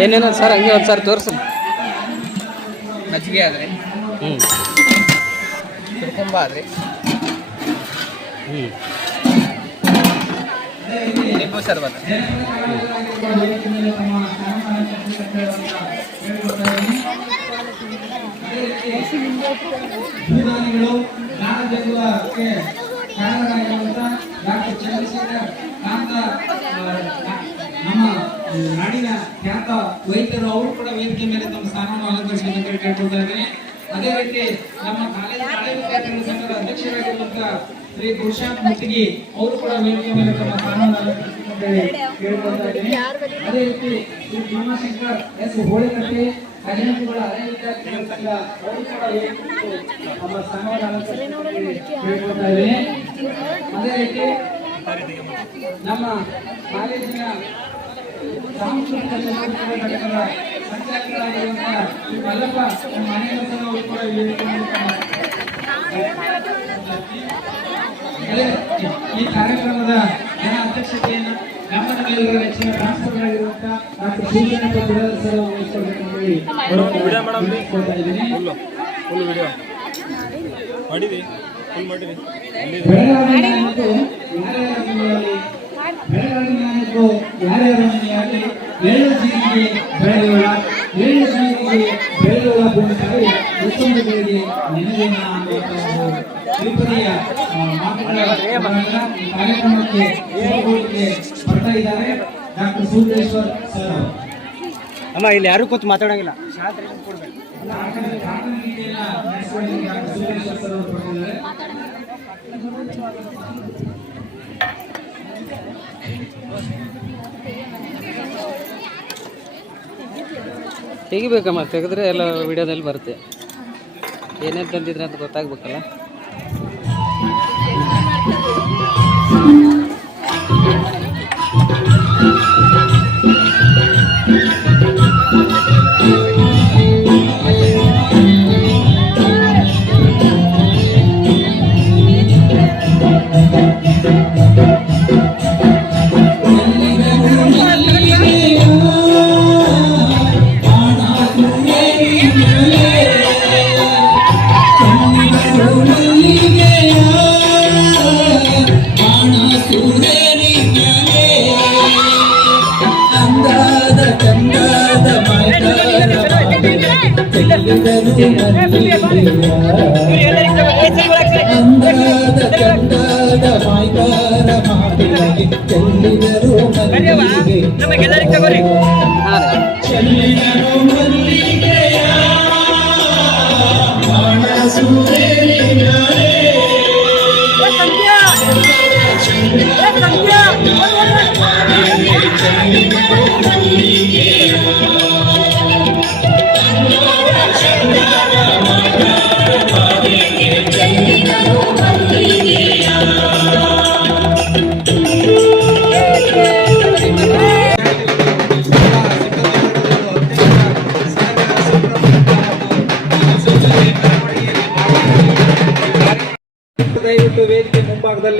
ಏನೇನೋ ಸರ್ ಹಂಗೆ ಒಂದು ಸರ್ ತೋರಿಸು. ಮಜ್ಜಿಗೆ ಆದರೆ. ಹ್ಞೂ ಕುರ್ಕುಂಬ ಆದ್ರೆ ಹ್ಞೂ ನಿಂಬು ಸರ್ಬತ್ ಡಾಕ್ಟರ್ ಚಂದ್ರಶೇಖರ್ ಕಾಂತ ನಾಡಿನ ಖ್ಯಾತ ವೈದ್ಯರು ಅವರು ಕೂಡ ವೇದಿಕೆ ಮೇಲೆ ತಮ್ಮ ಸ್ಥಾನವನ್ನು ಅಲಂಕರಿಸಿದ್ದಾರೆ ಅದೇ ರೀತಿ ನಮ್ಮ ಕಾಲೇಜು ಹಳೆ ವಿದ್ಯಾರ್ಥಿಗಳ ಸಂಘದ ಅಧ್ಯಕ್ಷರಾಗಿರುವಂತ ಶ್ರೀ ಗುರುಶಾಂತ್ ಮುತ್ತಿಗಿ ಅವರು ಕೂಡ ವೇದಿಕೆ ಮೇಲೆ ತಮ್ಮ ಸ್ಥಾನವನ್ನು ಅದೇ ರೀತಿ ಶ್ರೀ ಭೀಮಾಶಂಕರ್ ಎಸ್ ಹೋಳಿಕಟ್ಟೆ ಅದೇ ರೀತಿ ನಮ್ಮ ಕಾಲೇಜಿನ ಸಾಂಸ್ಕೃತಿಕ ಚಟುವಟಿಕೆಗಳ ಘಟಕದ ಸಂಚಾಲಕರಾಗಿರುವಂತಹ ಶ್ರೀ ಮಲ್ಲಪ್ಪ ನಮ್ಮ ಮನೆ ಅವರು ಕೂಡ ಈ ಕಾರ್ಯಕ್ರಮದ ಜನ ಅಧ್ಯಕ್ಷತೆಯನ್ನು ನಮ್ಮ ನಮ್ಮೆಲ್ಲರ ನೆಚ್ಚಿನ ಟ್ರಾನ್ಸ್ಫರ್ ಆಗಿರುವಂತಹ ಡಾಕ್ಟರ್ ಸೂರ್ಯನಪ್ಪ ಸರ್ ಹೇಳಿ ವಿಡಿಯೋ ಇದ್ದೀನಿ. ಫುಲ್ ವಿಡಿಯೋ ಮಾಡಿರಿ ಫುಲ್ ಜೀವಿಗೆ ಜೀವಿಗೆ ತಿರುಪತಿಯ ಮಾತುಗಳ ಈ ಕಾರ್ಯಕ್ರಮಕ್ಕೆ ಬರ್ತಾ ಇದ್ದಾರೆ ಡಾಕ್ಟರ್ ಸೂರ್ಯೇಶ್ವರ್ ಸರ್ ಅವರು. ಅಮ್ಮ ಇಲ್ಲಿ ಯಾರು ಕೂತು ಮಾತಾಡೋಂಗಿಲ್ಲ ಸೂರ್ಯೇಶ್ವರ್ ಸರ್ ಅವರು ತೆಗಿಬೇಕಮ್ಮ ತೆಗೆದ್ರೆ ಎಲ್ಲ ವಿಡಿಯೋದಲ್ಲಿ ಬರುತ್ತೆ. ಏನೇನು ತಂದಿದ್ರೆ ಅಂತ ಗೊತ್ತಾಗ್ಬೇಕಲ್ಲ? Jesús.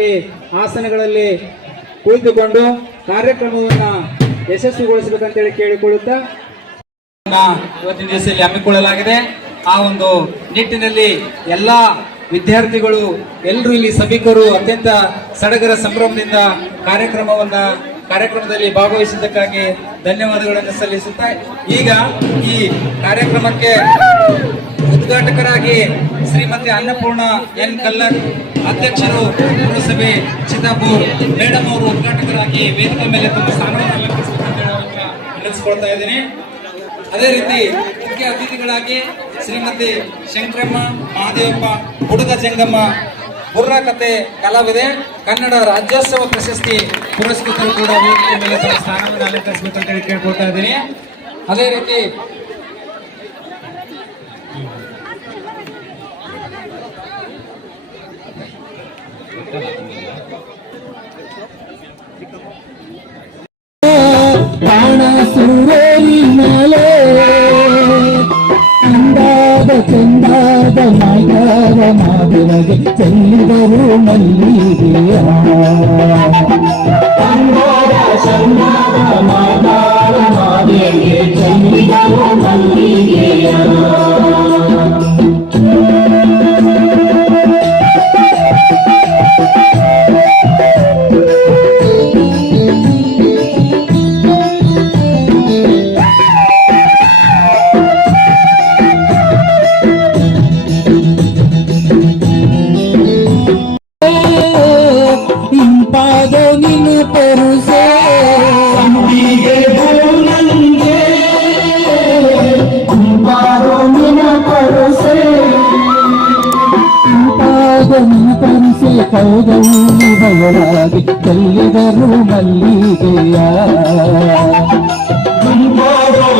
ಮುಂಭಾಗದಲ್ಲಿ ಆಸನಗಳಲ್ಲಿ ಕುಳಿತುಕೊಂಡು ಕಾರ್ಯಕ್ರಮವನ್ನ ಯಶಸ್ವಿಗೊಳಿಸಬೇಕಂತೇಳಿ ಕೇಳಿಕೊಳ್ಳುತ್ತಾ ಇವತ್ತಿನ ದಿವಸದಲ್ಲಿ ಹಮ್ಮಿಕೊಳ್ಳಲಾಗಿದೆ. ಆ ಒಂದು ನಿಟ್ಟಿನಲ್ಲಿ ಎಲ್ಲ ವಿದ್ಯಾರ್ಥಿಗಳು ಎಲ್ಲರೂ ಇಲ್ಲಿ ಸಭಿಕರು ಅತ್ಯಂತ ಸಡಗರ ಸಂಭ್ರಮದಿಂದ ಕಾರ್ಯಕ್ರಮವನ್ನ ಕಾರ್ಯಕ್ರಮದಲ್ಲಿ ಭಾಗವಹಿಸಿದ್ದಕ್ಕಾಗಿ ಧನ್ಯವಾದಗಳನ್ನು ಸಲ್ಲಿಸುತ್ತಾ ಈಗ ಈ ಕಾರ್ಯಕ್ರಮಕ್ಕೆ ಉದ್ಘಾಟಕರಾಗಿ ಶ್ರೀಮತಿ ಅನ್ನಪೂರ್ಣ ಎನ್ ಕಲ್ಲರ್, ಅಧ್ಯಕ್ಷರು ಪುರಸಭೆ ಚಿತ್ತಾಪುರ್. ಮೇಡಮ್ ಅವರು ಉದ್ಘಾಟಕರಾಗಿ ವೇದಿಕೆ ಮೇಲೆ ತಮ್ಮ ಸ್ಥಾನವನ್ನು ಅಲಂಕರಿಸಬೇಕಂತ ಇದ್ದೀನಿ. ಅದೇ ರೀತಿ ಮುಖ್ಯ ಅತಿಥಿಗಳಾಗಿ ಶ್ರೀಮತಿ ಶಂಕರಮ್ಮ, ಮಹಾದೇವಪ್ಪ, ಹುಡುಗ ಜಂಗಮ್ಮ ಬುರ್ರ ಕತೆ ಕಲಾವಿದೆ, ಕನ್ನಡ ರಾಜ್ಯೋತ್ಸವ ಪ್ರಶಸ್ತಿ ಪುರಸ್ಕೃತರು ಕೂಡ ಸ್ಥಾನವನ್ನು ಮೇಲೆ ಅಂತ ಹೇಳಿ ಕೇಳ್ಕೊಳ್ತಾ ಇದ್ದೀನಿ. ಅದೇ ರೀತಿ ಸುರೇ மதமாய் காரமாகிறது செல்லிடவும் மல்லிகையா? ಮಲ್ಲಿಗೆಯ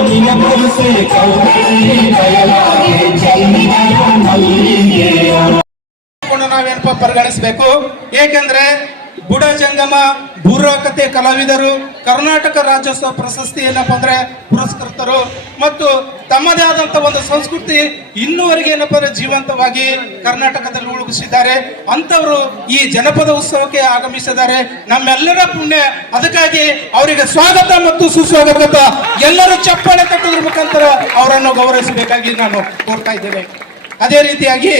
ನಿನ ಮನಸ್ಸೆ ಕೌದಲ್ಲಿ ಬಯಲಾಗಿ ಚೆಲ್ಲಿದರು ಮಲ್ಲಿಗೆಯ ಕೊಂಡು ನಾವೇನಪ್ಪ ಪರಿಗಣಿಸಬೇಕು? ಏಕೆಂದ್ರೆ ಬುಡ ಜಂಗಮ ಬೂರ್ವಕತೆ ಕಲಾವಿದರು, ಕರ್ನಾಟಕ ರಾಜ್ಯೋತ್ಸವ ಪ್ರಶಸ್ತಿ ಏನಪ್ಪ ಪುರಸ್ಕೃತರು ಮತ್ತು ತಮ್ಮದೇ ಆದಂತ ಒಂದು ಸಂಸ್ಕೃತಿ ಇನ್ನೂವರೆಗೆ ಏನಪ್ಪ ಅಂದ್ರೆ ಜೀವಂತವಾಗಿ ಕರ್ನಾಟಕದಲ್ಲಿ ಉಳುಗಿಸಿದ್ದಾರೆ. ಅಂತವರು ಈ ಜನಪದ ಉತ್ಸವಕ್ಕೆ ಆಗಮಿಸಿದ್ದಾರೆ. ನಮ್ಮೆಲ್ಲರ ಪುಣ್ಯ. ಅದಕ್ಕಾಗಿ ಅವರಿಗೆ ಸ್ವಾಗತ ಮತ್ತು ಸುಸ್ವಾಗತ. ಎಲ್ಲರೂ ಚಪ್ಪಾಳೆ ತಟ್ಟೋದ್ರ ಮುಖಾಂತರ ಅವರನ್ನು ಗೌರವಿಸಬೇಕಾಗಿ ನಾನು ಕೋರ್ತಾ ಇದ್ದೇನೆ ಅದೇ ರೀತಿಯಾಗಿ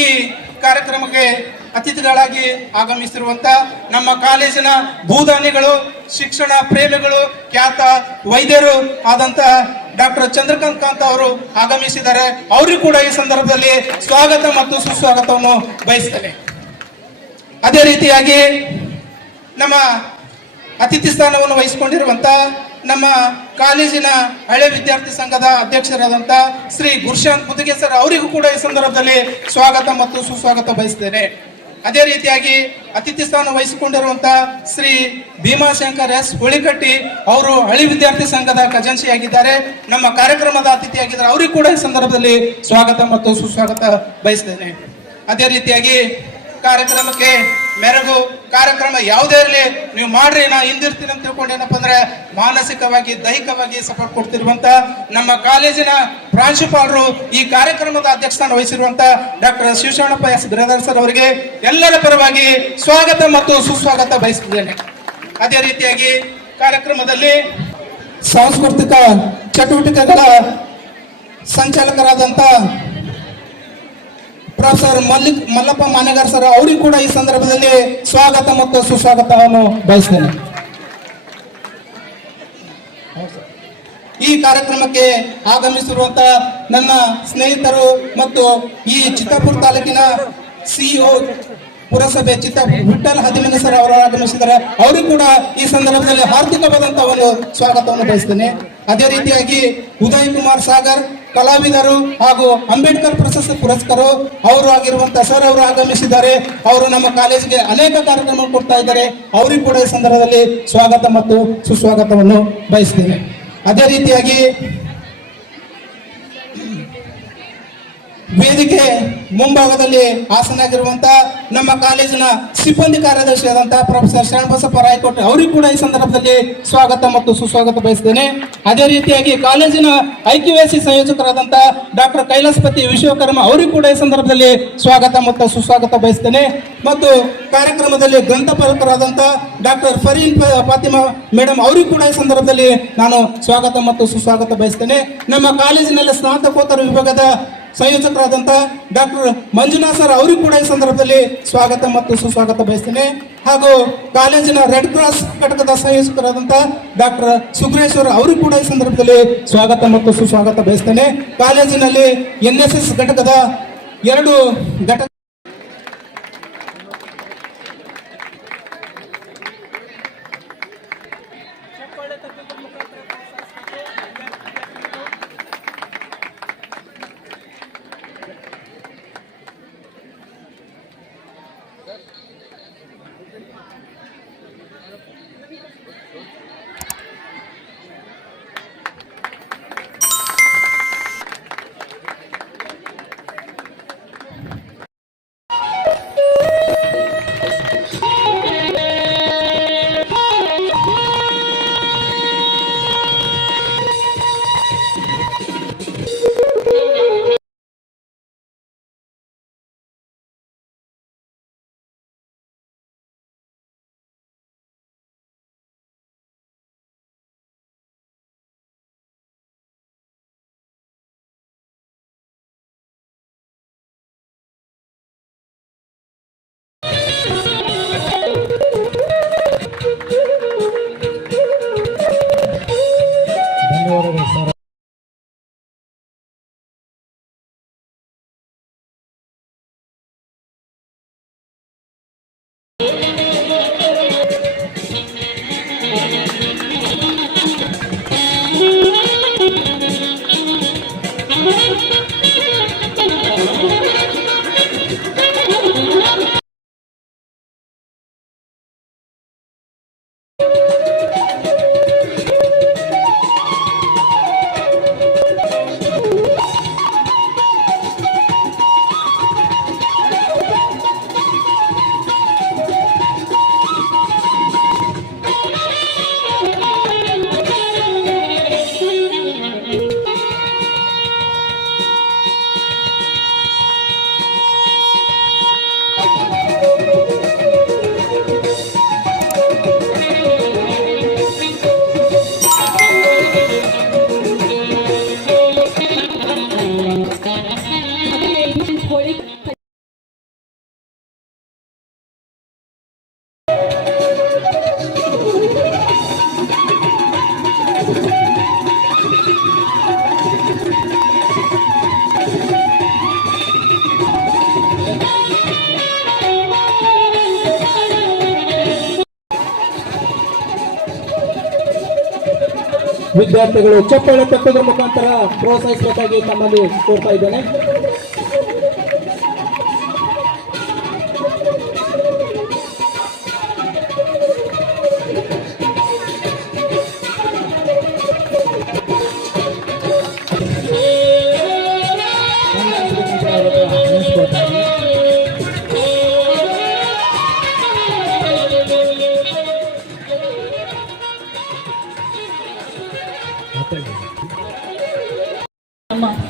ಈ ಕಾರ್ಯಕ್ರಮಕ್ಕೆ ಅತಿಥಿಗಳಾಗಿ ಆಗಮಿಸಿರುವಂತ ನಮ್ಮ ಕಾಲೇಜಿನ ಭೂದಾನಿಗಳು, ಶಿಕ್ಷಣ ಪ್ರೇಮಿಗಳು, ಖ್ಯಾತ ವೈದ್ಯರು ಆದಂತ ಡಾಕ್ಟರ್ ಚಂದ್ರಕಾಂತ್ ಕಾಂತ್ ಅವರು ಆಗಮಿಸಿದ್ದಾರೆ. ಅವರಿಗೂ ಕೂಡ ಈ ಸಂದರ್ಭದಲ್ಲಿ ಸ್ವಾಗತ ಮತ್ತು ಸುಸ್ವಾಗತವನ್ನು ಬಯಸ್ತೇನೆ. ಅದೇ ರೀತಿಯಾಗಿ ನಮ್ಮ ಅತಿಥಿ ಸ್ಥಾನವನ್ನು ವಹಿಸಿಕೊಂಡಿರುವಂತ ನಮ್ಮ ಕಾಲೇಜಿನ ಹಳೆ ವಿದ್ಯಾರ್ಥಿ ಸಂಘದ ಅಧ್ಯಕ್ಷರಾದಂತ ಶ್ರೀ ಗುರುಶಾಂತ್ ಮುದುಗೆ ಸರ್ ಅವರಿಗೂ ಕೂಡ ಈ ಸಂದರ್ಭದಲ್ಲಿ ಸ್ವಾಗತ ಮತ್ತು ಸುಸ್ವಾಗತ ಬಯಸ್ತೇನೆ. ಅದೇ ರೀತಿಯಾಗಿ ಅತಿಥಿ ಸ್ಥಾನ ವಹಿಸಿಕೊಂಡಿರುವಂತ ಶ್ರೀ ಭೀಮಾಶಂಕರ್ ಎಸ್ ಹುಳಿಕಟ್ಟಿ ಅವರು ಹಳಿ ವಿದ್ಯಾರ್ಥಿ ಸಂಘದ ಖಜಾನ್ಸಿಯಾಗಿದ್ದಾರೆ ನಮ್ಮ ಕಾರ್ಯಕ್ರಮದ ಅತಿಥಿಯಾಗಿದ್ದಾರೆ. ಅವರಿಗೂ ಕೂಡ ಈ ಸಂದರ್ಭದಲ್ಲಿ ಸ್ವಾಗತ ಮತ್ತು ಸುಸ್ವಾಗತ ಬಯಸ್ತೇನೆ. ಅದೇ ರೀತಿಯಾಗಿ ಕಾರ್ಯಕ್ರಮಕ್ಕೆ ಮೆರಗು ಕಾರ್ಯಕ್ರಮ ಯಾವುದೇ ಇರಲಿ, ನೀವು ಮಾಡ್ರಿ, ನಾ ಹಿಂದಿರ್ತೀನಿ ಅಂತ ತಿಳ್ಕೊಂಡು ಏನಪ್ಪ ಅಂದ್ರೆ ಮಾನಸಿಕವಾಗಿ, ದೈಹಿಕವಾಗಿ ಸಪೋರ್ಟ್ ಕೊಡ್ತಿರುವಂತ ನಮ್ಮ ಕಾಲೇಜಿನ ಪ್ರಾಂಶುಪಾಲರು ಈ ಕಾರ್ಯಕ್ರಮದ ಅಧ್ಯಕ್ಷಸ್ಥಾನ ವಹಿಸಿರುವಂತ doctor Shivasharanappa S. Brother sir ಅವರಿಗೆ ಎಲ್ಲರ ಪರವಾಗಿ ಸ್ವಾಗತ ಮತ್ತು ಸುಸ್ವಾಗತ ಬಯಸುತ್ತೇನೆ. ಅದೇ ರೀತಿಯಾಗಿ ಕಾರ್ಯಕ್ರಮದಲ್ಲಿ ಸಾಂಸ್ಕೃತಿಕ ಚಟುವಟಿಕೆಗಳ ಸಂಚಾಲಕರಾದಂತ ಪ್ರೊಫೆಸರ್ ಮಲ್ಲಿಕ್ ಮಲ್ಲಪ್ಪ ಮಾನೆಗಾರ್ ಸರ್, ಅವರಿಗೂ ಕೂಡ ಈ ಸಂದರ್ಭದಲ್ಲಿ ಸ್ವಾಗತ ಮತ್ತು ಸುಸ್ವಾಗತವನ್ನು ಬಯಸ್ತೇನೆ. ಈ ಕಾರ್ಯಕ್ರಮಕ್ಕೆ ಆಗಮಿಸಿರುವಂತ ನನ್ನ ಸ್ನೇಹಿತರು ಮತ್ತು ಈ ಚಿತ್ತಾಪುರ ತಾಲೂಕಿನ ಸಿಇಒ ಪುರಸಭೆ ಚಿತ್ತ ವಿಠಲ್ ಹದಿಮನ ಸರ್ ಅವರು ಆಗಮಿಸಿದ್ದಾರೆ. ಅವರಿಗೂ ಕೂಡ ಈ ಸಂದರ್ಭದಲ್ಲಿ ಹಾರ್ದಿಕವಾದಂತಹ ಒಂದು ಸ್ವಾಗತವನ್ನು ಬಯಸ್ತೇನೆ. ಅದೇ ರೀತಿಯಾಗಿ ಉದಯ್ ಕುಮಾರ್ ಸಾಗರ್, ಕಲಾವಿದರು ಹಾಗೂ ಅಂಬೇಡ್ಕರ್ ಪ್ರಶಸ್ತಿ ಪುರಸ್ಕರು ಅವರು ಆಗಿರುವಂತಹ ಸರ್ ಅವರು ಆಗಮಿಸಿದ್ದಾರೆ. ಅವರು ನಮ್ಮ ಕಾಲೇಜಿಗೆ ಅನೇಕ ಕಾರ್ಯಕ್ರಮ ಕೊಡ್ತಾ ಇದ್ದಾರೆ. ಅವರಿಗೂ ಕೂಡ ಈ ಸಂದರ್ಭದಲ್ಲಿ ಸ್ವಾಗತ ಮತ್ತು ಸುಸ್ವಾಗತವನ್ನು ಬಯಸ್ತೇನೆ. ಅದೇ ರೀತಿಯಾಗಿ ವೇದಿಕೆ ಮುಂಭಾಗದಲ್ಲಿ ಆಸನಾಗಿರುವಂತ ನಮ್ಮ ಕಾಲೇಜಿನ ಸಿಬ್ಬಂದಿ ಕಾರ್ಯದರ್ಶಿ ಆದಂತಹ ಪ್ರೊಫೆಸರ್ ಶರಣಬಸಪ್ಪ ರಾಯಕೋಟೆ ಅವರಿಗೂ ಕೂಡ ಈ ಸಂದರ್ಭದಲ್ಲಿ ಸ್ವಾಗತ ಮತ್ತು ಸುಸ್ವಾಗತ ಬಯಸ್ತೇನೆ ಅದೇ ರೀತಿಯಾಗಿ ಕಾಲೇಜಿನ ಐಕ್ಯವೇಸಿ ಸಂಯೋಜಕರಾದಂತಹ ಡಾಕ್ಟರ್ ಕೈಲಾಸಪತಿ ವಿಶ್ವಕರ್ಮ ಅವರಿಗೂ ಕೂಡ ಈ ಸಂದರ್ಭದಲ್ಲಿ ಸ್ವಾಗತ ಮತ್ತು ಸುಸ್ವಾಗತ ಬಯಸ್ತೇನೆ ಮತ್ತು ಕಾರ್ಯಕ್ರಮದಲ್ಲಿ ಗ್ರಂಥಪಾಲಕರಾದಂತಹ ಡಾಕ್ಟರ್ ಫರೀನ್ ಫಾತಿಮಾ ಮೇಡಮ್ ಅವರಿಗೂ ಕೂಡ ಈ ಸಂದರ್ಭದಲ್ಲಿ ನಾನು ಸ್ವಾಗತ ಮತ್ತು ಸುಸ್ವಾಗತ ಬಯಸ್ತೇನೆ ನಮ್ಮ ಕಾಲೇಜಿನಲ್ಲಿ ಸ್ನಾತಕೋತ್ತರ ವಿಭಾಗದ ಸಂಯೋಜಕರಾದಂತ ಡಾಕ್ಟರ್ ಮಂಜುನಾಥ್ ಸರ್ ಅವರಿಗೂ ಕೂಡ ಈ ಸಂದರ್ಭದಲ್ಲಿ ಸ್ವಾಗತ ಮತ್ತು ಸುಸ್ವಾಗತ ಬಯಸ್ತೇನೆ. ಹಾಗೂ ಕಾಲೇಜಿನ ರೆಡ್ ಕ್ರಾಸ್ ಘಟಕದ ಸಂಯೋಜಕರಾದಂಥ ಡಾಕ್ಟರ್ ಸುಗ್ರೇಶ್ವರ್ ಅವರಿಗೂ ಕೂಡ ಈ ಸಂದರ್ಭದಲ್ಲಿ ಸ್ವಾಗತ ಮತ್ತು ಸುಸ್ವಾಗತ ಬಯಸ್ತೇನೆ. ಕಾಲೇಜಿನಲ್ಲಿ ಎನ್ ಘಟಕದ ಎರಡು ಘಟಕ ವಿದ್ಯಾರ್ಥಿಗಳು ಚಪ್ಪಾಳೆ ತಟ್ಟುವುದರ ಮುಖಾಂತರ ಪ್ರೋತ್ಸಾಹಿಸಬೇಕಾಗಿ ತಮ್ಮಲ್ಲಿ ಕೋರ್ತಾ ಇದ್ದೇನೆ.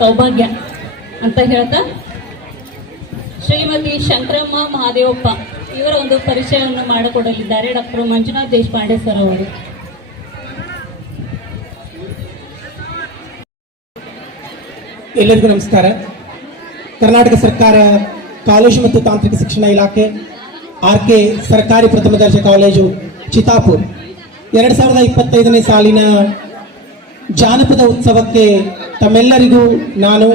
ಸೌಭಾಗ್ಯ ಅಂತ ಹೇಳ್ತಾ ಶ್ರೀಮತಿ ಶಂಕರಮ್ಮ ಮಹಾದೇವಪ್ಪ ಇವರ ಒಂದು ಪರಿಚಯವನ್ನು ಮಾಡಿಕೊಡಲಿದ್ದಾರೆ ಡಾಕ್ಟರ್ ಮಂಜುನಾಥ್ ದೇಶಪಾಂಡೆ ಸರ್ ಅವರು. ಎಲ್ಲರಿಗೂ ನಮಸ್ಕಾರ. ಕರ್ನಾಟಕ ಸರ್ಕಾರ ಕಾಲೇಜು ಮತ್ತು ತಾಂತ್ರಿಕ ಶಿಕ್ಷಣ ಇಲಾಖೆ, ಆರ್ ಕೆ ಸರ್ಕಾರಿ ಪ್ರಥಮ ದರ್ಜೆ ಕಾಲೇಜು ಚಿತಾಪುರ್. ಎರಡು ಸಾವಿರದ ಇಪ್ಪತ್ತೈದನೇ ಸಾಲಿನ ಜಾನಪದ ಉತ್ಸವಕ್ಕೆ ತಮ್ಮೆಲ್ಲರಿಗೂ ನಾನು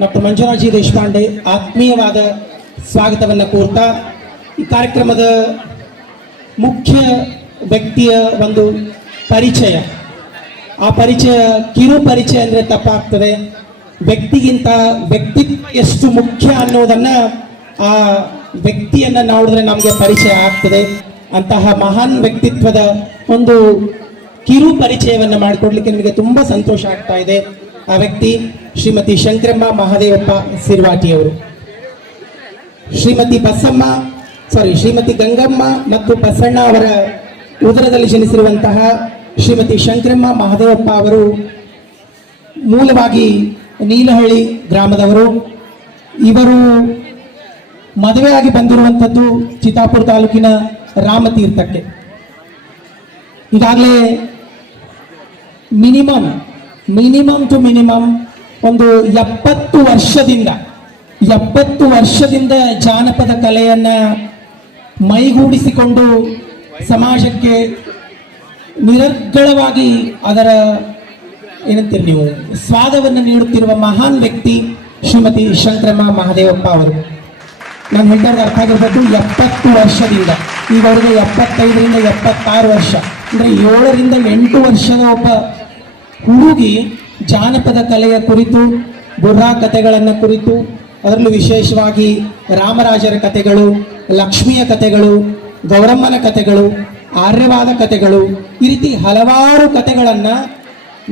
ಡಾಕ್ಟರ್ ಮಂಜುನಾಥಜಿ ದೇಶಪಾಂಡೆ ಆತ್ಮೀಯವಾದ ಸ್ವಾಗತವನ್ನು ಕೋರ್ತಾ, ಈ ಕಾರ್ಯಕ್ರಮದ ಮುಖ್ಯ ವ್ಯಕ್ತಿಯ ಒಂದು ಪರಿಚಯ. ಆ ಪರಿಚಯ, ಕಿರು ಪರಿಚಯ ಅಂದರೆ ತಪ್ಪಾಗ್ತದೆ. ವ್ಯಕ್ತಿಗಿಂತ ವ್ಯಕ್ತಿತ್ವ ಎಷ್ಟು ಮುಖ್ಯ ಅನ್ನೋದನ್ನು ಆ ವ್ಯಕ್ತಿಯನ್ನು ನೋಡಿದ್ರೆ ನಮಗೆ ಪರಿಚಯ ಆಗ್ತದೆ. ಅಂತಹ ಮಹಾನ್ ವ್ಯಕ್ತಿತ್ವದ ಒಂದು ಕಿರು ಪರಿಚಯವನ್ನು ಮಾಡಿಕೊಡ್ಲಿಕ್ಕೆ ನನಗೆ ತುಂಬಾ ಸಂತೋಷ ಆಗ್ತಾ ಇದೆ. ಆ ವ್ಯಕ್ತಿ ಶ್ರೀಮತಿ ಶಂಕರಮ್ಮ ಮಹಾದೇವಪ್ಪ ಸಿರ್ವಾಟಿ ಅವರು. ಶ್ರೀಮತಿ ಬಸಮ್ಮ ಸಾರಿ ಶ್ರೀಮತಿ ಗಂಗಮ್ಮ ಮತ್ತು ಬಸಣ್ಣ ಅವರ ಉದರದಲ್ಲಿ ಜನಿಸಿರುವಂತಹ ಶ್ರೀಮತಿ ಶಂಕರಮ್ಮ ಮಹದೇವಪ್ಪ ಅವರು ಮೂಲವಾಗಿ ನೀಲಹಳ್ಳಿ ಗ್ರಾಮದವರು. ಇವರು ಮದುವೆಯಾಗಿ ಬಂದಿರುವಂಥದ್ದು ಚಿತ್ತಾಪುರ ತಾಲೂಕಿನ ರಾಮತೀರ್ಥಕ್ಕೆ. ಈಗಾಗಲೇ ಮಿನಿಮಮ್ ಮಿನಿಮಮ್ ಟು ಮಿನಿಮಮ್ ಒಂದು ಎಪ್ಪತ್ತು ವರ್ಷದಿಂದ ಎಪ್ಪತ್ತು ವರ್ಷದಿಂದ ಜಾನಪದ ಕಲೆಯನ್ನ ಮೈಗೂಡಿಸಿಕೊಂಡು ಸಮಾಜಕ್ಕೆ ನಿರರ್ಗಳವಾಗಿ ಅದರ ಏನಂತೀರಿ ನೀವು, ಸ್ವಾದವನ್ನು ನೀಡುತ್ತಿರುವ ಮಹಾನ್ ವ್ಯಕ್ತಿ ಶ್ರೀಮತಿ ಶಂಕರಮ್ಮ ಮಹಾದೇವಪ್ಪ ಅವರು. ನಾನು ಹೇಳಿದಾಗ ಅರ್ಥ ಆಗಿರ್ಬೋದು ಎಪ್ಪತ್ತು ವರ್ಷದಿಂದ, ಈಗ ಅವ್ರಿಗೆ ಎಪ್ಪತ್ತೈದರಿಂದ ಎಪ್ಪತ್ತಾರು ವರ್ಷ, ಅಂದರೆ ಏಳರಿಂದ ಎಂಟು ವರ್ಷದ ಒಬ್ಬ ಹುಡುಗಿ ಜಾನಪದ ಕಲೆಯ ಕುರಿತು, ಬುರ್ರಾ ಕಥೆಗಳನ್ನು ಕುರಿತು, ಅದರಲ್ಲೂ ವಿಶೇಷವಾಗಿ ರಾಮರಾಜರ ಕಥೆಗಳು, ಲಕ್ಷ್ಮಿಯ ಕಥೆಗಳು, ಗೌರಮ್ಮನ ಕಥೆಗಳು, ಆರ್ಯವಾದ ಕಥೆಗಳು, ಈ ರೀತಿ ಹಲವಾರು ಕಥೆಗಳನ್ನು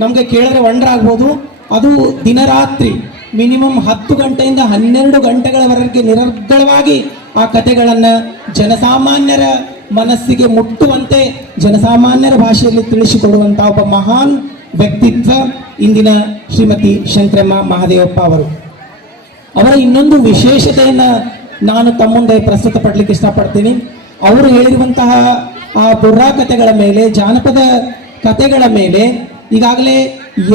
ನಮಗೆ ಕೇಳಿದ್ರೆ ವಂಡರ್ ಆಗ್ಬೋದು ಅದು ದಿನರಾತ್ರಿ, ಮಿನಿಮಮ್ ಹತ್ತು ಗಂಟೆಯಿಂದ ಹನ್ನೆರಡು ಗಂಟೆಗಳವರೆಗೆ ನಿರರ್ಗಳವಾಗಿ ಆ ಕಥೆಗಳನ್ನು ಜನಸಾಮಾನ್ಯರ ಮನಸ್ಸಿಗೆ ಮುಟ್ಟುವಂತೆ, ಜನಸಾಮಾನ್ಯರ ಭಾಷೆಯಲ್ಲಿ ತಿಳಿಸಿಕೊಡುವಂಥ ಒಬ್ಬ ಮಹಾನ್ ವ್ಯಕ್ತಿತ್ವ ಇಂದಿನ ಶ್ರೀಮತಿ ಶಂಕರಮ್ಮ ಮಹಾದೇವಪ್ಪ ಅವರು. ಅವರ ಇನ್ನೊಂದು ವಿಶೇಷತೆಯನ್ನು ನಾನು ತಮ್ಮ ಮುಂದೆ ಪ್ರಸ್ತುತಪಡಲಿಕ್ಕೆ ಇಷ್ಟಪಡ್ತೀನಿ. ಅವರು ಹೇಳಿರುವಂತಹ ಆ ಬುರ್ರಾ ಕಥೆಗಳ ಮೇಲೆ, ಜಾನಪದ ಕಥೆಗಳ ಮೇಲೆ ಈಗಾಗಲೇ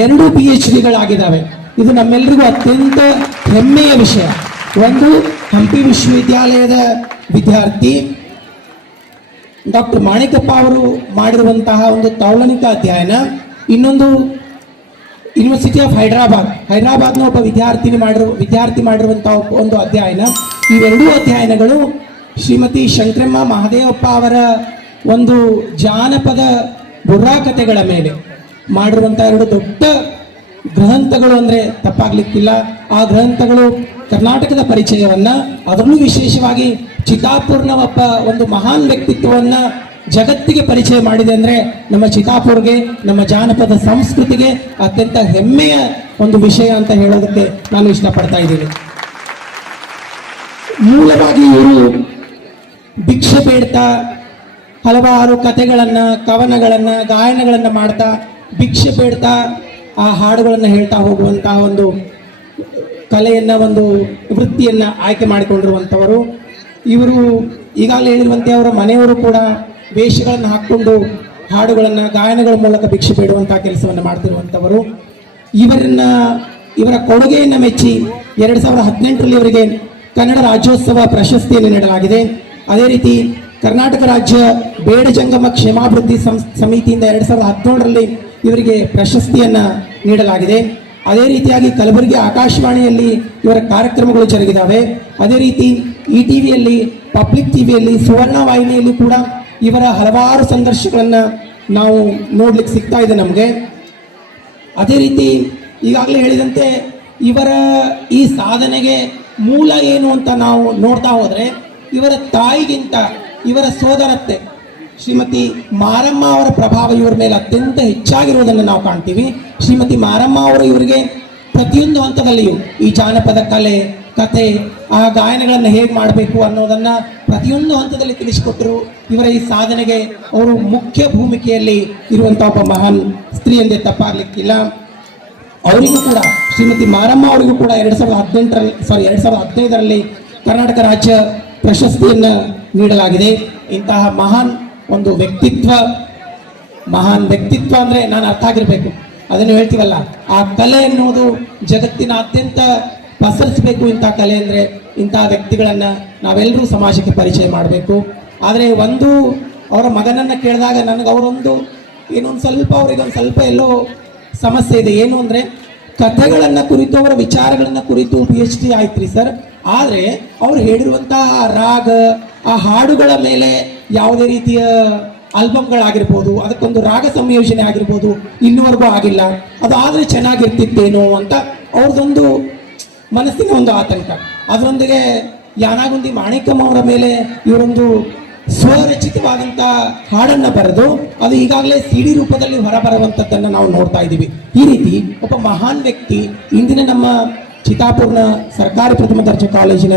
ಎರಡು ಪಿ ಎಚ್ ಡಿಗಳಾಗಿದ್ದಾವೆ ಇದು ನಮ್ಮೆಲ್ಲರಿಗೂ ಅತ್ಯಂತ ಹೆಮ್ಮೆಯ ವಿಷಯ. ಒಂದು ಹಂಪಿ ವಿಶ್ವವಿದ್ಯಾಲಯದ ವಿದ್ಯಾರ್ಥಿ ಡಾಕ್ಟರ್ ಮಾಣಿಕಪ್ಪ ಅವರು ಮಾಡಿರುವಂತಹ ಒಂದು ತೌಲನಿಕ ಅಧ್ಯಯನ. ಇನ್ನೊಂದು ಯೂನಿವರ್ಸಿಟಿ ಆಫ್ ಹೈದರಾಬಾದ್ ಹೈದರಾಬಾದ್ನ ಒಬ್ಬ ವಿದ್ಯಾರ್ಥಿನಿ ಮಾಡಿರುವ ವಿದ್ಯಾರ್ಥಿ ಮಾಡಿರುವಂತಹ ಒಂದು ಅಧ್ಯಯನ. ಇವೆರಡೂ ಅಧ್ಯಯನಗಳು ಶ್ರೀಮತಿ ಶಂಕ್ರಮ್ಮ ಮಹದೇವಪ್ಪ ಅವರ ಒಂದು ಜಾನಪದ ಬುರ್ರಾ ಕಥೆಗಳ ಮೇಲೆ ಮಾಡಿರುವಂಥ ಎರಡು ದೊಡ್ಡ ಗ್ರಂಥಗಳು ಅಂದರೆ ತಪ್ಪಾಗಲಿಕ್ಕಿಲ್ಲ. ಆ ಗ್ರಂಥಗಳು ಕರ್ನಾಟಕದ ಪರಿಚಯವನ್ನ, ಅದರಲ್ಲೂ ವಿಶೇಷವಾಗಿ ಚಿತ್ತಾಪುರ್ನ ಒಂದು ಮಹಾನ್ ವ್ಯಕ್ತಿತ್ವವನ್ನ ಜಗತ್ತಿಗೆ ಪರಿಚಯ ಮಾಡಿದೆ ಅಂದರೆ ನಮ್ಮ ಚಿತಾಪುರ್ಗೆ, ನಮ್ಮ ಜಾನಪದ ಸಂಸ್ಕೃತಿಗೆ ಅತ್ಯಂತ ಹೆಮ್ಮೆಯ ಒಂದು ವಿಷಯ ಅಂತ ಹೇಳೋದಕ್ಕೆ ನಾನು ಇಷ್ಟಪಡ್ತಾ ಇದ್ದೀನಿ. ಮೂಲವಾಗಿ ಇವರು ಭಿಕ್ಷೆ ಬೇಡ್ತಾ ಹಲವಾರು ಕಥೆಗಳನ್ನು, ಕವನಗಳನ್ನು, ಗಾಯನಗಳನ್ನು ಮಾಡ್ತಾ ಭಿಕ್ಷೆ ಬೇಡ್ತಾ ಆ ಹಾಡುಗಳನ್ನು ಹೇಳ್ತಾ ಹೋಗುವಂತಹ ಒಂದು ಕಲೆಯನ್ನ, ಒಂದು ವೃತ್ತಿಯನ್ನ ಆಯ್ಕೆ ಮಾಡಿಕೊಂಡಿರುವಂಥವರು ಇವರು ಈಗಾಗಲೇ ಹೇಳಿರುವಂತೆ ಅವರ ಮನೆಯವರು ಕೂಡ ವೇಷಗಳನ್ನು ಹಾಕ್ಕೊಂಡು ಹಾಡುಗಳನ್ನು, ಗಾಯನಗಳ ಮೂಲಕ ಭಿಕ್ಷೆ ಬೇಡುವಂತಹ ಕೆಲಸವನ್ನು ಮಾಡ್ತಿರುವಂಥವರು ಇವರನ್ನ, ಇವರ ಕೊಡುಗೆಯನ್ನು ಮೆಚ್ಚಿ ಎರಡು ಸಾವಿರದ ಹದಿನೆಂಟರಲ್ಲಿ ಇವರಿಗೆ ಕನ್ನಡ ರಾಜ್ಯೋತ್ಸವ ಪ್ರಶಸ್ತಿಯನ್ನು ನೀಡಲಾಗಿದೆ. ಅದೇ ರೀತಿ ಕರ್ನಾಟಕ ರಾಜ್ಯ ಬೇಡ ಜಂಗಮ ಕ್ಷೇಮಾಭಿವೃದ್ಧಿ ಸಮಿತಿಯಿಂದ ಎರಡು ಸಾವಿರದ ಹದಿನೇಳರಲ್ಲಿ ಇವರಿಗೆ ಪ್ರಶಸ್ತಿಯನ್ನು ನೀಡಲಾಗಿದೆ. ಅದೇ ರೀತಿಯಾಗಿ ಕಲಬುರಗಿ ಆಕಾಶವಾಣಿಯಲ್ಲಿ ಇವರ ಕಾರ್ಯಕ್ರಮಗಳು ಜರುಗಿದಾವೆ. ಅದೇ ರೀತಿ ಇ ಟಿವಿಯಲ್ಲಿ ಪಬ್ಲಿಕ್ ಟಿವಿಯಲ್ಲಿ ಸುವರ್ಣ ವಾಹಿನಿಯಲ್ಲಿ ಕೂಡ ಇವರ ಹಲವಾರು ಸಂದರ್ಶಗಳನ್ನು ನಾವು ನೋಡ್ಲಿಕ್ಕೆ ಸಿಗ್ತಾ ಇದೆ ನಮಗೆ. ಅದೇ ರೀತಿ ಈಗಾಗಲೇ ಹೇಳಿದಂತೆ ಇವರ ಈ ಸಾಧನೆಗೆ ಮೂಲ ಏನು ಅಂತ ನಾವು ನೋಡ್ತಾ ಹೋದರೆ ಇವರ ತಾಯಿಗಿಂತ ಇವರ ಸೋದರತ್ತೆ ಶ್ರೀಮತಿ ಮಾರಮ್ಮ ಅವರ ಪ್ರಭಾವ ಇವರ ಮೇಲೆ ಅತ್ಯಂತ ಹೆಚ್ಚಾಗಿರುವುದನ್ನು ನಾವು ಕಾಣ್ತೀವಿ. ಶ್ರೀಮತಿ ಮಾರಮ್ಮ ಅವರು ಇವರಿಗೆ ಪ್ರತಿಯೊಂದು ಹಂತದಲ್ಲಿಯೂ ಈ ಜಾನಪದ ಕಲೆ ಕತೆ ಆ ಗಾಯನಗಳನ್ನು ಹೇಗೆ ಮಾಡಬೇಕು ಅನ್ನೋದನ್ನು ಪ್ರತಿಯೊಂದು ಹಂತದಲ್ಲಿ ತಿಳಿಸಿಕೊಟ್ಟರು. ಇವರ ಈ ಸಾಧನೆಗೆ ಅವರು ಮುಖ್ಯ ಭೂಮಿಕೆಯಲ್ಲಿ ಇರುವಂಥ ಒಬ್ಬ ಮಹಾನ್ ಸ್ತ್ರೀ ಎಂದೇ ತಪ್ಪಾಗಲಿಕ್ಕಿಲ್ಲ. ಅವರಿಗೂ ಕೂಡ ಶ್ರೀಮತಿ ಮಾರಮ್ಮ ಅವರಿಗೂ ಕೂಡ ಎರಡು ಸಾವಿರದ ಹದಿನೆಂಟರಲ್ಲಿ ಸಾರಿ ಎರಡು ಸಾವಿರದ ಹದಿನೈದರಲ್ಲಿ ಕರ್ನಾಟಕ ರಾಜ್ಯ ಪ್ರಶಸ್ತಿಯನ್ನು ನೀಡಲಾಗಿದೆ. ಇಂತಹ ಮಹಾನ್ ಒಂದು ವ್ಯಕ್ತಿತ್ವ, ಮಹಾನ್ ವ್ಯಕ್ತಿತ್ವ ಅಂದರೆ ನಾನು ಅರ್ಥ ಆಗಿರಬೇಕು. ಅದನ್ನು ಹೇಳ್ತೀವಲ್ಲ, ಆ ಕಲೆ ಎನ್ನುವುದು ಜಗತ್ತಿನಾದ್ಯಂತ ಪಸರಿಸಬೇಕು ಇಂಥ ಕಲೆ ಅಂದರೆ ಇಂಥ ವ್ಯಕ್ತಿಗಳನ್ನು ನಾವೆಲ್ಲರೂ ಸಮಾಜಕ್ಕೆ ಪರಿಚಯ ಮಾಡಬೇಕು. ಆದರೆ ಒಂದು ಅವರ ಮಗನನ್ನ ಕೇಳಿದಾಗ ನನಗೆ ಅವರೊಂದು ಏನೊಂದು ಸ್ವಲ್ಪ ಅವ್ರಿಗೆ ಒಂದು ಸ್ವಲ್ಪ ಎಲ್ಲೋ ಸಮಸ್ಯೆ ಇದೆ. ಏನು ಅಂದ್ರೆ ಕಥೆಗಳನ್ನ ಕುರಿತು, ಅವರ ವಿಚಾರಗಳನ್ನ ಕುರಿತು ಪಿ ಎಚ್ ಡಿ ಆಯ್ತ್ರಿ ಸರ್. ಆದರೆ ಅವ್ರು ಹೇಳಿರುವಂತಹ ಆ ರಾಗ, ಆ ಹಾಡುಗಳ ಮೇಲೆ ಯಾವುದೇ ರೀತಿಯ ಆಲ್ಬಮ್ಗಳಾಗಿರ್ಬೋದು ಅದಕ್ಕೊಂದು ರಾಗ ಸಂಯೋಜನೆ ಆಗಿರ್ಬೋದು, ಇನ್ನುವರೆಗೂ ಆಗಿಲ್ಲ. ಅದು ಆದರೆ ಚೆನ್ನಾಗಿರ್ತಿತ್ತೇನೋ ಅಂತ ಅವ್ರದ್ದೊಂದು ಮನಸ್ಸಿನ ಒಂದು ಆತಂಕ. ಅದರೊಂದಿಗೆ ಯಾನಾಗುಂದಿ ಮಾಣಿಕಮ್ಮ ಅವರ ಮೇಲೆ ಇವರೊಂದು ಸ್ವರಚಿತವಾದಂಥ ಹಾಡನ್ನ ಬರೆದು ಅದು ಈಗಾಗಲೇ ಸಿ ಡಿ ರೂಪದಲ್ಲಿ ಹೊರಬರುವಂಥದ್ದನ್ನು ನಾವು ನೋಡ್ತಾ ಇದ್ದೀವಿ. ಈ ರೀತಿ ಒಬ್ಬ ಮಹಾನ್ ವ್ಯಕ್ತಿ ಇಂದಿನ ನಮ್ಮ ಚಿತ್ತಾಪುರ್ನ ಸರ್ಕಾರಿ ಪ್ರಥಮ ದರ್ಜೆ ಕಾಲೇಜಿನ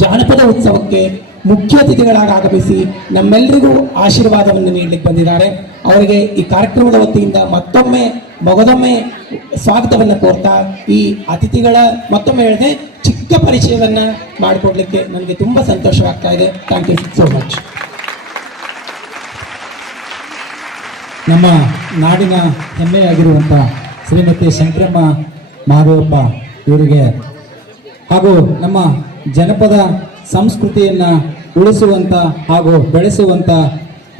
ಜಾನಪದ ಉತ್ಸವಕ್ಕೆ ಮುಖ್ಯ ಅತಿಥಿಗಳಾಗಿ ಆಗಮಿಸಿ ನಮ್ಮೆಲ್ಲರಿಗೂ ಆಶೀರ್ವಾದವನ್ನು ನೀಡಲಿಕ್ಕೆ ಬಂದಿದ್ದಾರೆ. ಅವರಿಗೆ ಈ ಕಾರ್ಯಕ್ರಮದ ವತಿಯಿಂದ ಮತ್ತೊಮ್ಮೆ, ಮೊಗದೊಮ್ಮೆ ಸ್ವಾಗತವನ್ನು ಕೋರ್ತಾ ಈ ಅತಿಥಿಗಳ ಮತ್ತೊಮ್ಮೆ ಹೇಳಿದೆ ಚಿಕ್ಕ ಪರಿಚಯವನ್ನು ಮಾಡಿಕೊಡ್ಲಿಕ್ಕೆ ನನಗೆ ತುಂಬಾ ಸಂತೋಷವಾಗ್ತಾ ಇದೆ. ಥ್ಯಾಂಕ್ ಯು ಸೋ ಮಚ್ ನಮ್ಮ ನಾಡಿನ ಹೆಮ್ಮೆಯಾಗಿರುವಂಥ ಶ್ರೀಮತಿ ಶಂಕರಮ್ಮ ಮಹಾದೇವಪ್ಪ ಇವರಿಗೆ ಹಾಗೂ ನಮ್ಮ ಜನಪದ ಸಂಸ್ಕೃತಿಯನ್ನು ಉಳಿಸುವಂಥ ಹಾಗೂ ಬೆಳೆಸುವಂಥ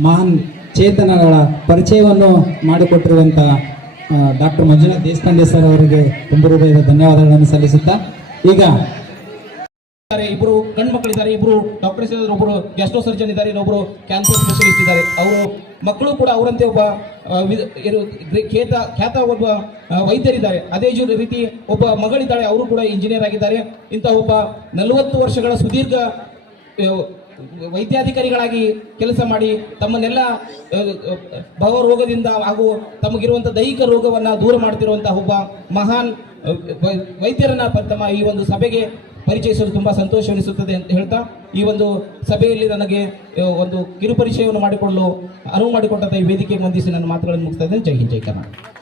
ಮಹಾನ್ ಚೇತನಗಳ ಪರಿಚಯವನ್ನು ಮಾಡಿಕೊಟ್ಟಿರುವಂಥ ಡಾಕ್ಟರ್ ಮಂಜುನಾಥ್ ದೇಶಪಾಂಡೆ ಸರ್ ಅವರಿಗೆ ತುಂಬ ಹೃದಯದ ಧನ್ಯವಾದಗಳನ್ನು ಸಲ್ಲಿಸುತ್ತಾ, ಈಗ ಇಬ್ಬರು ಗಂಡು ಮಕ್ಕಳಿದ್ದಾರೆ ಇಬ್ಬರು ಡಾಕ್ಟರ್ಸ್ ಇದ್ದಾರೆ ಒಬ್ಬರು ಗ್ಯಾಸ್ಟ್ರೋ ಸರ್ಜನ್ ಇದ್ದಾರೆ ಇನ್ನೊಬ್ಬರು ಕ್ಯಾನ್ಸರ್ ಸ್ಪೆಷಲಿಸ್ಟ್ ಇದ್ದಾರೆ. ಅವರು ಮಕ್ಕಳು ಕೂಡ ಅವರಂತೆ ಒಬ್ಬ ಖ್ಯಾತ ಖ್ಯಾತ ಒಬ್ಬ ವೈದ್ಯರಿದ್ದಾರೆ. ಅದೇ ರೀತಿ ಒಬ್ಬ ಮಗಳಿದ್ದಾಳೆ, ಅವರು ಕೂಡ ಇಂಜಿನಿಯರ್ ಆಗಿದ್ದಾರೆ. ಇಂಥ ಒಬ್ಬ ನಲವತ್ತು ವರ್ಷಗಳ ಸುದೀರ್ಘ ವೈದ್ಯಾಧಿಕಾರಿಗಳಾಗಿ ಕೆಲಸ ಮಾಡಿ ತಮ್ಮನ್ನೆಲ್ಲ ಭವ ರೋಗದಿಂದ ಹಾಗೂ ತಮಗಿರುವಂಥ ದೈಹಿಕ ರೋಗವನ್ನು ದೂರ ಮಾಡ್ತಿರುವಂತಹ ಒಬ್ಬ ಮಹಾನ್ ವೈದ್ಯರನ್ನ ತಮ್ಮ ಈ ಒಂದು ಸಭೆಗೆ ಪರಿಚಯಿಸಲು ತುಂಬಾ ಸಂತೋಷವೆನಿಸುತ್ತದೆ ಅಂತ ಹೇಳ್ತಾ, ಈ ಒಂದು ಸಭೆಯಲ್ಲಿ ನನಗೆ ಒಂದು ಕಿರುಪರಿಚಯವನ್ನು ಮಾಡಿಕೊಳ್ಳಲು ಅನುವು ಮಾಡಿಕೊಟ್ಟಂತ ಈ ವೇದಿಕೆಗೆ ವಂದಿಸಿ ನನ್ನ ಮಾತುಗಳನ್ನು ಮುಗಿಸ್ತಾ ಇದ್ದೇನೆ. ಜೈ ಹಿಂದ್, ಜೈ ಕರ್ನಾಟಕ.